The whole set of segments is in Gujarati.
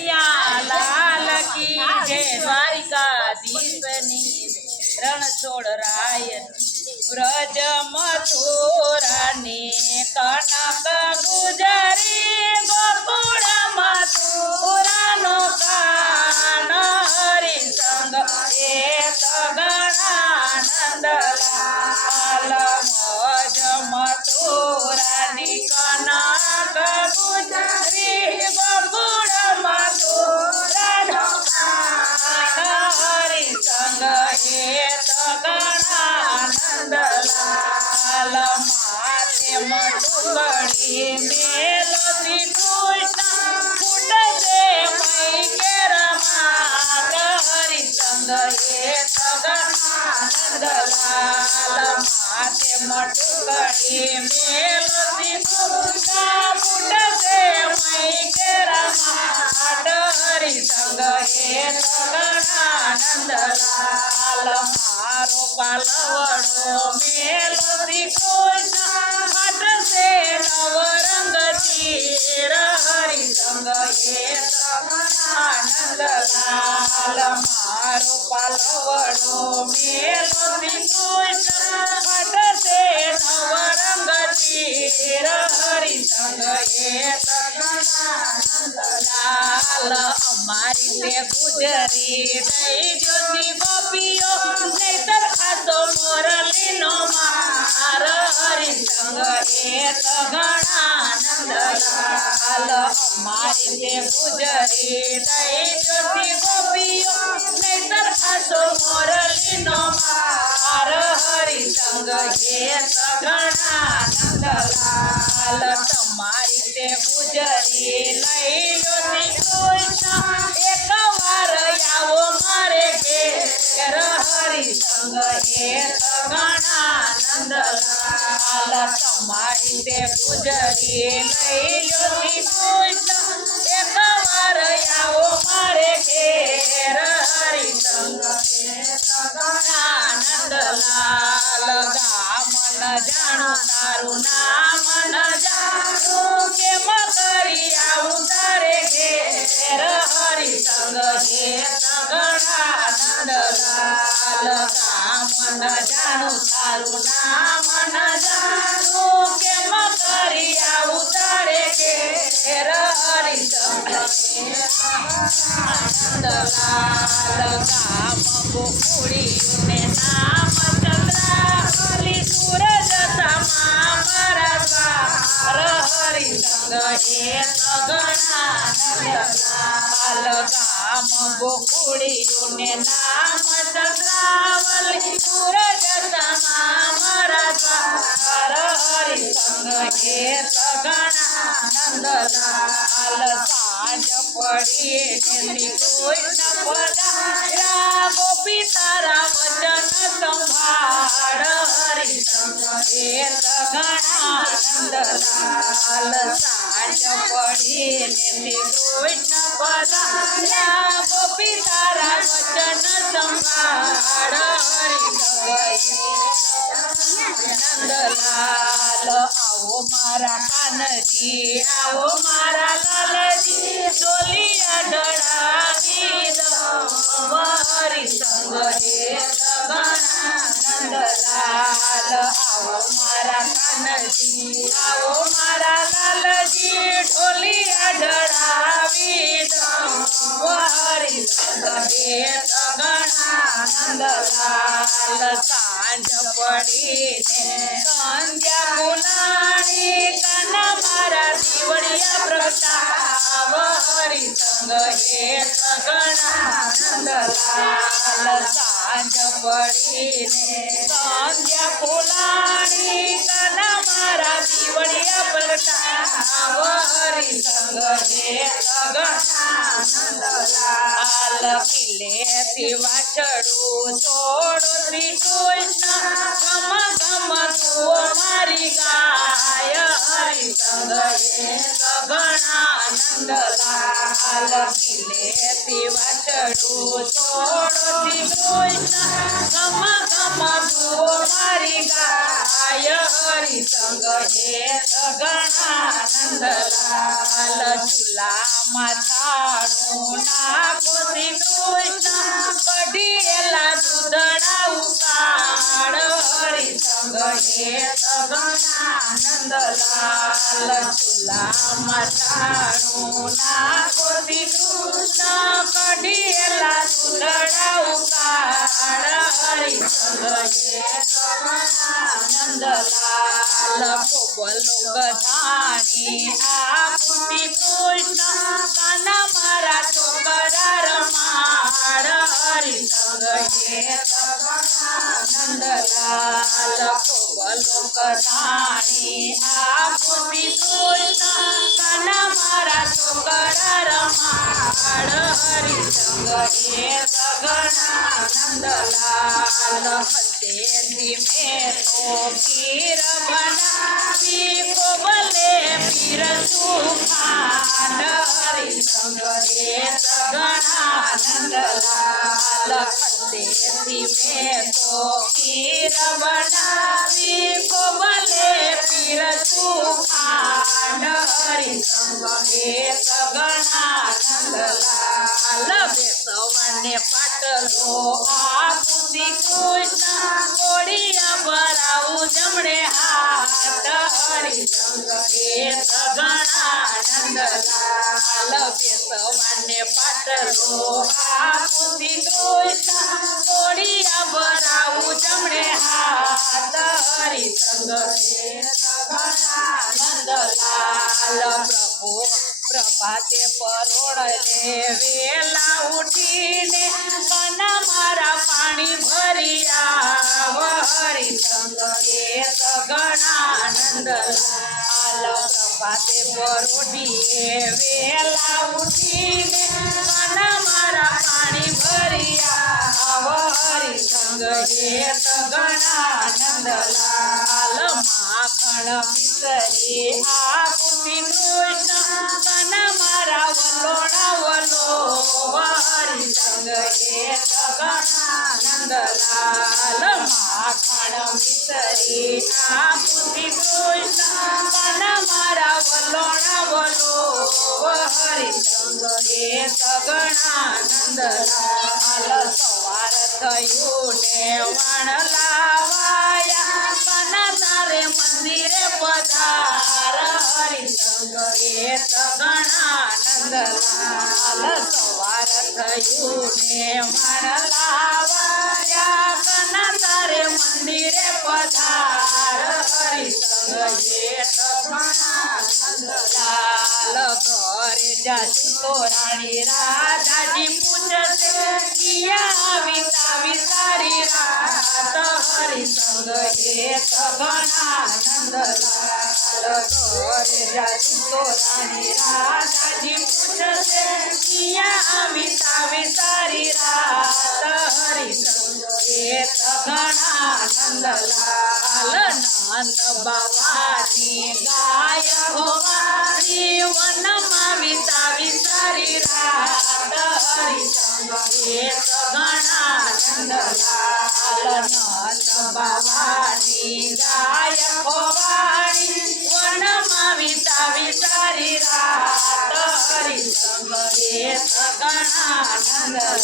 કનૈયા લાલ કી જય દ્વારિકાધીશની રણ છોડ રાયન વ્રજ મથુરાની કનક ગુજરી ગોકુળ મથુરાનો કાન હરિસંગ એક ગણાનંદ લાલ મોજ મથુરાની કનક ગુજરી ગોકુળ મથુરાનો કાન હરિસંગ એક ગણાનંદ લાલ માથે મટુકડી મેલતી કૃષ્ણ ફૂટશે મૈ કેરમાં હરિસંગ એક ગણાનંદ લાલ માથે મટુકડી મેલતી કૃષ્ણ ફૂટશે મૈ કેરમાં હરિસંગ એક ગણાનંદ લાલ મારો પાલવડો મેલતી કૃષ્ણ ફાટશે નવરંગ ચીર હરિસંગ એક ગણાનંદ લાલ મારો પાલવડો મેલતી કૃષ્ણ ફાટશે નવરંગ ચીર હરિસંગ એક ગણાનંદ લાલ અમારી તે ગુજરી દઈ જ્યોતિ ગોપીઓ નહીતર ખાતો મોરલીનો માર હરિસંગ એક ગણાનંદ લાલ અમારી તે ગુજરી દઈ જ્યોતિ ગોપીઓ નહીતર ખાતો મોરલીનો માર હરિસંગ એક ગણાનંદ લાલ તમારી તે ગુજરી લઈ જ્યોતિ કૃષ્ણ એક વાર આવો મારે ઘેર હરિસંગ એક ગણાનંદ લાલ તમારી તે ગુજરી લઈ જ્યોતિ કૃષ્ણ એક વાર આવો મારે ઘેર હરિસંગ એક ગણાનંદ લાલ ગામ ન જાણું તારું નામ ન જાણું કેમ કરી આવું તારે ઘેર હરિસંગ એક ગણાનંદ લાલ ગામ ન જાણું તારું નામ ન જાણું કેમ કરી આવું તારે ઘેર હરિસંગ એક ગણાનંદ લાલ ગામ ગોકુળીઓને નામ ચંદ્રાવલી સૂરજ સમા મારા દ્વાર હરિસંગ એક ગણાનંદ લાલ ગામ ગોકુળીઓને નામ ચંદ્રાવલી સૂરજ સમા મારા દ્વાર હરિસંગ એક ગણાનંદ લાલ સાંજ પડી શ્રી કૃષ્ણ પધાર્યા ગોપી તારા વચન સંભાળ હરિસંગ એક ગણાનંદ લાલ સાંજ પડી શ્રી કૃષ્ણ પધાર્યા ગોપી તારા વચન સંભાળ હરિસંગ નંદ લાલ આવો મારા કાનજી આવો મારા લાલજી ડોલિયા ઢળાવી દો હરિસંગ એક ગણાનંદ લાલ આવો મારા કાનજી આવો મારા લાલજી ઢોલિયા ઢળાવી દો હરિસંગ એક ગણાનંદ લાલ સાંજ પડીને સંધ્યા પુનાણી કન મારા દીવડિયા પ્રગટાવ હરિસંગ એક ગણાનંદ લાલ સાંજ પડીને સંધ્યા પુનાણી કન મારા દીવડિયા પ્રગટાવ હરિસંગ એક ગણાનંદ લાલ કિલ્લેથી વાછડું છોડો શ્રી કૃષ્ણ ગમ ગમ તું મારી ગાય હરિસંગ એક ગણાનંદ લાલ કિલ્લેથી વાછડું છોડો શ્રી કૃષ્ણ ગમ ગમ તું મારી ગાય હરિસંગ એક ગણાનંદ લાલ ચૂલામાં થાળું હે સગણાનંદલાલ ચૂલામાં ઠાણું નાખોથી કૃષ્ણ કઢીએલા સુદડા ઉકાળ હરિસંગ હે સગણાનંદલાલ બોલો ગધાણી આપતી કૃષ્ણ કાના મારા છોકરા રમાડ હરિસંગ હે સગણાનંદલાલ બોલો ગધાણી આપતી કૃષ્ણ કાના મારા છોકરા રમાડ હરિસંગ હે સગણાનંદલાલ હસ્તેથી મેં તો ખીર બનાવી કોબલે પીરસું ખાંડ હરિસંગ હે સગણાનંદલાલ હસ્તેથી મેં તો ખીર બનાવી કોબલે પીરસું ખાંડ હરિસંગ હે સગણાનંદલાલ બેસવાને પાટલો આપું કૃષ્ણ કોડિયા ભરાવું જમણે હાથ હરિસંગ હે સગણાનંદલાલ બેસવાને પાટલો આપું કૃષ્ણ કોડિયા ભરાવું જમણે હાથ હરિસંગ હે સગણાનંદલાલ પ્રભુ પ્રભાતે પરોળે વેલા ઉઠીને કાના મારા પાણી ભરી આવ હરિસંગ હે સગણાનંદલાલ પ્રભાતે પરોઢીએ વેલા ઉઠીને કાના મારા પાણી ભરી આવ હરિસંગ હે સગણાનંદલાલ માખણ મિસરી આપું કૃષ્ણ કાના મારા વલોણા વલો હરિસંગ હે સગણાનંદલાલ માખણ મિસરી આપું કૃષ્ણ કાના મારા વલોણા વલો હરિસંગ હે સગણાનંદલાલ સવાર થયું ને વણલાવાયા કાના તારે મંદિરે પધાર હરિસંગ હે સગણાનંદલાલ સવાર થયું ને વણલાવાયા કાના તારે મંદિરે પધાર હરિસંગ હે સગણાનંદલાલ ઘરે જાસુ તો રાણી રાધાજી પૂછશે કિયા આવી તાવી સારી રાત હરિસંગ હે સગણાનંદલાલ ઘરે જાસુ તો રાણી રાધાજી પૂછશે કિયા આવી તાવી સારી રાત હરિસંગ હે સગણાનંદલાલ નંદ બાવાની ગાય હોવાની વનમાં વિતાવી સારી રાત હરિસંગ હે સગણાનંદલાલ નંદ બાવાની ગાય હોવાની વનમાં વિતાવી સારી રાત હરિસંગ હે સગણાનંદલાલ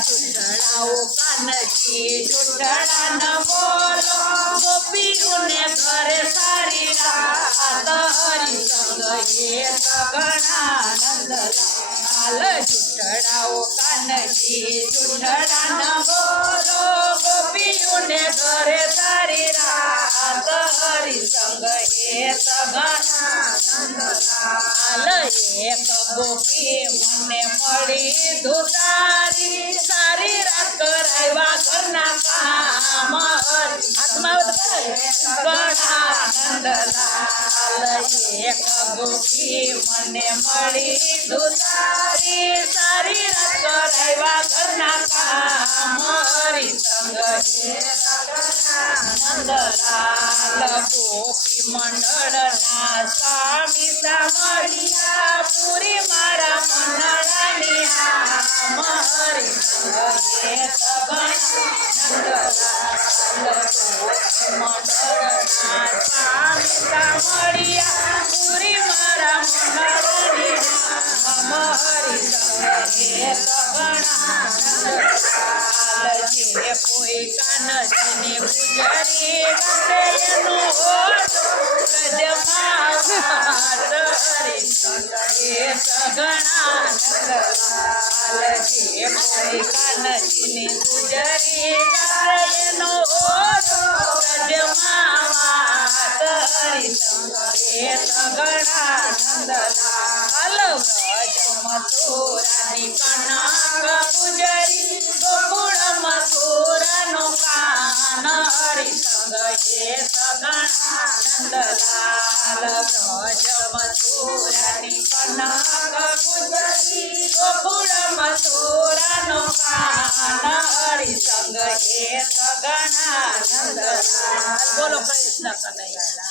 ચૂંટણાઓ કાનજી ચૂંટણા ન બોલો ગોપીઓને ઘરે સારી રાત હરિસંગ હે સગણાનંદલાલ ચૂંટણાઓ કાનજી ચૂંટણા ન બોલો ગોપીઓને ઘરે સારી રાત હરિસંગ હે સગણાનંદલાલ એક ગોપી મને મળી ધુતારી સારી રાત કરાવ્યા ઘરના કામ હાથમાં સગણાનંદલાલ એક ગોપી મને મળી ધુતારી સારી રાત કરાવ્યા ઘરના કામ હરિસંગ હે સગણાનંદલાલ ગોપી મંડળના સ્વામી સામળિયા પૂરી મારા મંડળાની હામ હરિસંગ હે સગણાનંદલાલ મંડળના સ્વામી સામળિયા પૂરી મારા મંડળાની હામ હરિસંગ હે સગણાનંદલાલ જે કોઈ કાનજીની ગુજરી ગાતે એનું ઓજો વ્રજમાં વાસ હરિસંગ એ સગણા નંદલાલ જે કોઈ કાનજીની ગુજરી ગાતે એનો ઓજો વ્રજમાં વાસ હરિસંગ એ સગણા નંદલાલ વ્રજ મથુરાની કનક ગુજરી ગોકુળ મથુરાનો કાન હરિસંગ એ સગણા નંદલાલ વ્રજ મથુરાની કનક ગુજરી ગોકુળ મથુરાનો કાન હરિસંગ એ સગણા નંદલાલ. બોલો કૃષ્ણ કનૈયા.